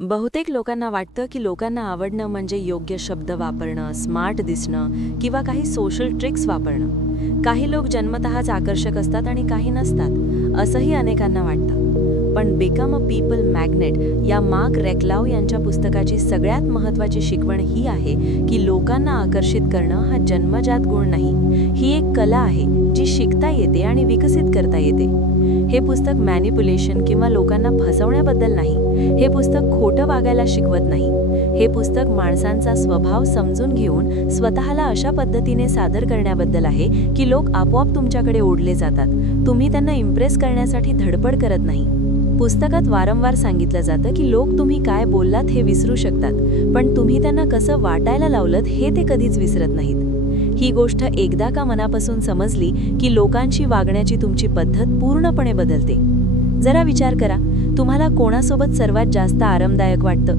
बहुतेक लोकांना वाटतं की लोकांना आवडणं म्हणजे योग्य शब्द वापरणं स्मार्ट दिसणं किंवा काही सोशल ट्रिक्स वापरणं. काही लोक जन्मतःच आकर्षक असतात आणि काही नसतात असंही अनेकांना वाटतं. पण बिकम अ पीपल मॅग्नेट या मार्क रेकलाव यांच्या पुस्तकाची सगळ्यात महत्त्वाची शिकवण ही आहे की लोकांना आकर्षित करणं हा जन्मजात गुण नाही. ही एक कला आहे जी शिकता येते आणि विकसित करता येते. हे पुस्तक मॅनिप्युलेशन किंवा लोकांना फसवण्याबद्दल नाही. हे पुस्तक खोटं वागायला शिकवत नाही. हे पुस्तक माणसांचा स्वभाव समजून घेऊन स्वतःला अशा पद्धतीने सादर करण्याबद्दल आहे की लोक आपोआप तुमच्याकडे ओढले जातात. तुम्ही त्यांना इम्प्रेस करण्यासाठी धडपड करत नाही. पुस्तकात वारंवार सांगितलं जातं की लोक तुम्ही काय बोललात हे विसरू शकतात. पण तुम्ही त्यांना कसं वाटायला लावलं हे ते कधीच विसरत नाहीत. ही गोष्ट एकदा का मनापासून समजली की लोकांशी वागण्याची तुमची पद्धत पूर्णपणे बदलते? जरा विचार करा तुम्हाला कोणासोबत सर्वात जास्त आरामदायक वाटतं?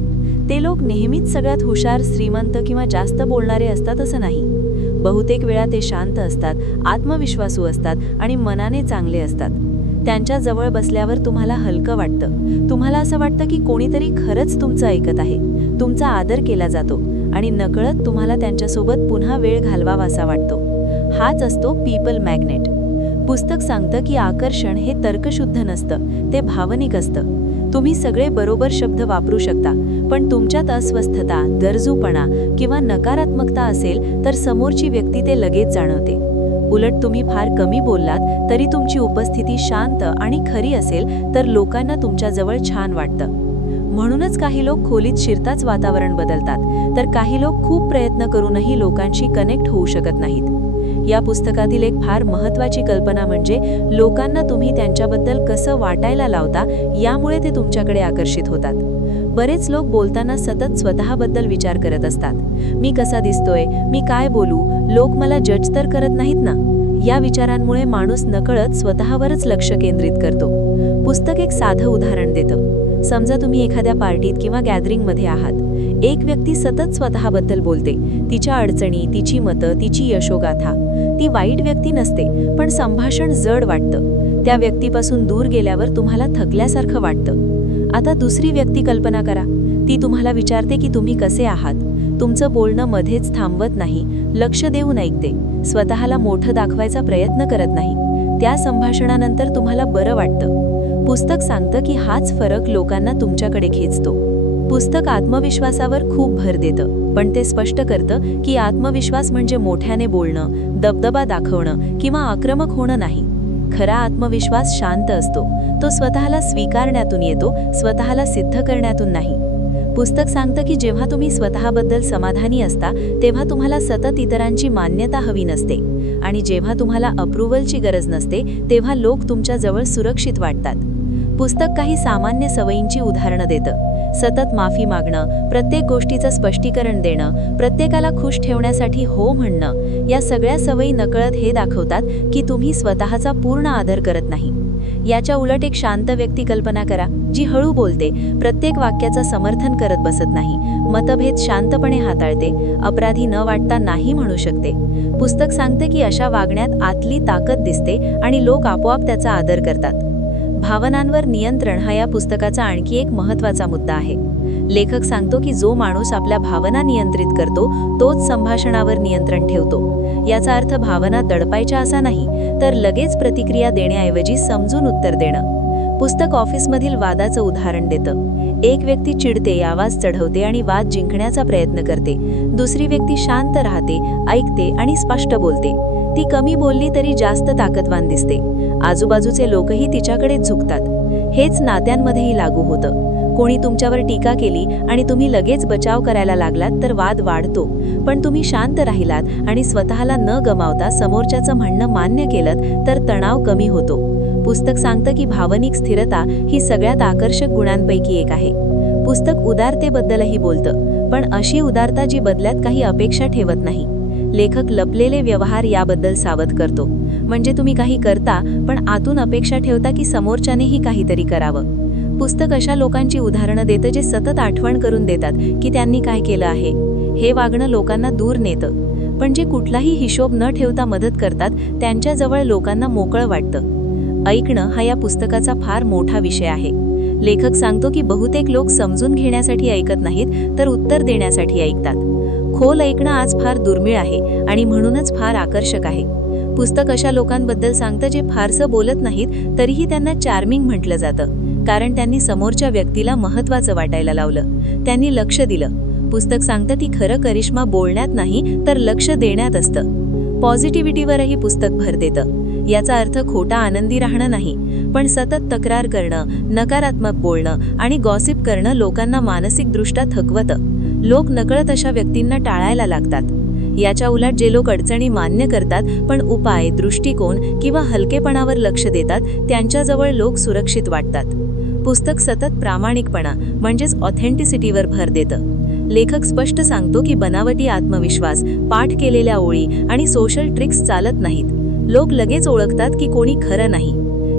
ते लोक नेहमीच सगळ्यात हुशार श्रीमंत किंवा जास्त बोलणारे असतात असं नाही. बहुतेक वेळा ते शांत असतात आत्मविश्वासू असतात आणि मनाने चांगले असतात. त्यांच्या जवळ बसल्यावर तुम्हाला हलकं वाटतं. तुम्हाला असं वाटतं की कोणीतरी खरंच तुमचं ऐकत आहे. तुमचा आदर केला जातो. आणि नकळत तुम्हाला त्यांच्यासोबत पुन्हा वेळ घालवावासा वाटतो. हाच असतो पीपल मॅग्नेट. पुस्तक सांगतं की आकर्षण हे तर्कशुद्ध नसतं ते भावनिक असतं. तुम्ही सगळे बरोबर शब्द वापरू शकता पण तुमच्यात अस्वस्थता गरजूपणा किंवा नकारात्मकता असेल तर समोरची व्यक्ती ते लगेच जाणवते. उलट तुम्ही फार कमी बोललात तरी तुमची उपस्थिती शांत आणि खरी असेल तर लोकांना तुमच्याजवळ छान वाटतं. म्हणूनच काही लोक खोलीत शिरताच वातावरण बदलतात. तर काही लोक खूप प्रयत्न करूनही लोकांशी कनेक्ट होऊ शकत नाहीत. या पुस्तकातील एक फार महत्वाची कल्पना म्हणजे लोकांना तुम्ही त्यांच्याबद्दल कसं वाटायला लावता यामुळे ते तुमच्याकडे आकर्षित होतात. बरेच लोक बोलताना सतत स्वतःबद्दल विचार करत असतात. मी कसा दिसतोय? मी काय बोलू? लोक मला जज तर करत नाहीत ना? या विचारांमुळे माणूस नकळत स्वतःवरच लक्ष केंद्रित करतो. पुस्तक एक साधं उदाहरण देतं. समजा तुम्ही एखाद्या पार्टीत किंवा गॅदरिंगमध्ये आहात. एक व्यक्ती सतत स्वतःबद्दल बोलते. तिच्या अडचणी तिची मतं तिची यशोगाथा. ती वाईट व्यक्ती नसते पण संभाषण जड वाटतं. त्या व्यक्तीपासून दूर गेल्यावर तुम्हाला थकल्यासारखं वाटतं. आता दुसरी व्यक्ती कल्पना करा. ती तुम्हाला विचारते की तुम्ही कसे आहात? तुमचं बोलणं मध्येच थांबवत नाही लक्ष देऊन ऐकते. स्वतःला मोठं दाखवायचा प्रयत्न करत नाही. त्या संभाषणानंतर तुम्हाला बरं वाटतं. पुस्तक सांगतं की हाच फरक लोकांना तुमच्याकडे खेचतो. पुस्तक आत्मविश्वासावर खूप भर देतं पण ते स्पष्ट करतं की आत्मविश्वास म्हणजे मोठ्याने बोलणं दबदबा दाखवणं किंवा आक्रमक होणं नाही. खरा आत्मविश्वास शांत असतो तो स्वतःला स्वीकारण्यातून येतो स्वतःला सिद्ध करण्यातून नाही. पुस्तक सांगतं की जेव्हा तुम्ही स्वतःबद्दल समाधानी असता तेव्हा तुम्हाला सतत इतरांची मान्यता हवी नसते. आणि जेव्हा तुम्हाला अप्रुव्हलची गरज नसते तेव्हा लोक तुमच्याजवळ सुरक्षित वाटतात. पुस्तक काही सामान्य सवयींची उदाहरणं देतं. सतत माफी मागणं प्रत्येक गोष्टीचं स्पष्टीकरण देणं प्रत्येकाला खुश ठेवण्यासाठी हो म्हणणं या सगळ्या सवयी नकळत हे दाखवतात की तुम्ही स्वतःचा पूर्ण आदर करत नाही. याच्या उलट एक शांत व्यक्ती कल्पना करा जी हळू बोलते प्रत्येक वाक्याचं समर्थन करत बसत नाही मतभेद शांतपणे हाताळते अपराधी न वाटता नाही म्हणू शकते. पुस्तक सांगते की अशा वागण्यात आतली ताकद दिसते आणि लोक आपोआप त्याचा आदर करतात. भावनांवर नियंत्रण हा या पुस्तकाचा आणखी एक महत्त्वाचा मुद्दा आहे. लेखक सांगतो की जो माणूस आपल्या भावना नियंत्रित करतो तोच संभाषणावर नियंत्रण ठेवतो. याचा अर्थ भावना दडपायच्या असा नाही तर लगेच प्रतिक्रिया देण्याऐवजी समजून उत्तर देणं. पुस्तक ऑफिसमधील वादाचं उदाहरण देतं. एक व्यक्ती चिडते आवाज चढवते आणि वाद जिंकण्याचा प्रयत्न करते. दुसरी व्यक्ती शांत राहते ऐकते आणि स्पष्ट बोलते. ती कमी बोलली तरी जास्त ताकदवान दिसते. आजूबाजूचे लोकही तिच्याकडे झुकतात. हेच नात्यांमध्येही लागू होतं. कोणी तुमच्यावर टीका केली आणि तुम्ही लगेच बचाव करायला लागलात तर वाद वाढतो. पण तुम्ही शांत राहिलात आणि स्वतःला न गमावता समोरच्याचं म्हणणं मान्य केलं तर तणाव कमी होतो. पुस्तक सांगतं की भावनिक स्थिरता ही सगळ्यात आकर्षक गुणांपैकी एक आहे. पुस्तक उदारतेबद्दलही बोलतं पण अशी उदारता जी बदल्यात काही अपेक्षा ठेवत नाही. लेखक लपलेले व्यवहार याबद्दल सावध करतो. म्हणजे तुम्ही काही करता पण आतून अपेक्षा ठेवता की समोरच्यानेही काहीतरी करावं. पुस्तक अशा लोकांची उदाहरणं देतं जे सतत आठवण करून देतात की त्यांनी काय केलं आहे. हे वागणं लोकांना दूर नेतं. पण जे कुठलाही हिशोब न ठेवता मदत करतात त्यांच्याजवळ लोकांना मोकळं वाटतं. ऐकणं हा या पुस्तकाचा फार मोठा विषय आहे. लेखक सांगतो की बहुतेक लोक समजून घेण्यासाठी ऐकत नाहीत तर उत्तर देण्यासाठी ऐकतात. खोल ऐकणं आज फार दुर्मिळ आहे आणि म्हणूनच फार आकर्षक आहे. पुस्तक अशा लोकांबद्दल सांगतं जे फारसं बोलत नाहीत तरीही त्यांना चार्मिंग म्हटलं जातं. कारण त्यांनी समोरच्या व्यक्तीला महत्त्वाचं वाटायला लावलं. त्यांनी लक्ष दिलं. पुस्तक सांगतं ती खरं करिश्मा बोलण्यात नाही तर लक्ष देण्यात असतं. पॉझिटिव्हिटीवरही पुस्तक भर देतं. याचा अर्थ खोटा आनंदी राहणं नाही पण सतत तक्रार करणं नकारात्मक बोलणं आणि गॉसिप करणं लोकांना मानसिकदृष्ट्या थकवतं. लोक नकळत अशा व्यक्तींना टाळायला लागतात. याच्या उलट जे लोक अडचणी मान्य करतात पण उपाय दृष्टिकोन किंवा हलकेपणावर लक्ष देतात त्यांच्याजवळ लोक सुरक्षित वाटतात. पुस्तक सतत प्रामाणिकपणा म्हणजेच ऑथेंटिसिटीवर भर देतं. लेखक स्पष्ट सांगतो की बनावटी आत्मविश्वास पाठ केलेल्या ओळी आणि सोशल ट्रिक्स चालत नाहीत. लोक लगेच ओळखतात की कोणी खरं नाही.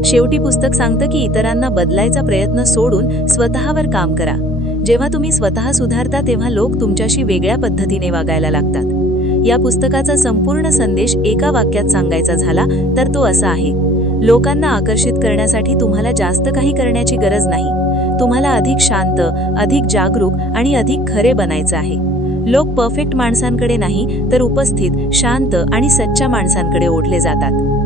शेवटी पुस्तक सांगतं की इतरांना बदलायचा प्रयत्न सोडून स्वतःवर काम करा. जेव्हा तुम्ही स्वतः सुधारता तेव्हा लोक तुमच्याशी वेगळ्या पद्धतीने वागायला लागतात. या पुस्तकाचा संपूर्ण संदेश एका वाक्यात सांगायचा झाला तर तो असा आहे. लोकांना आकर्षित करण्यासाठी तुम्हाला जास्त काही करण्याची गरज नाही. तुम्हाला अधिक शांत अधिक जागरूक आणि अधिक खरे बनायचं आहे. लोक परफेक्ट माणसांकडे नाही तर उपस्थित शांत आणि सच्च्या माणसांकडे ओढले जातात.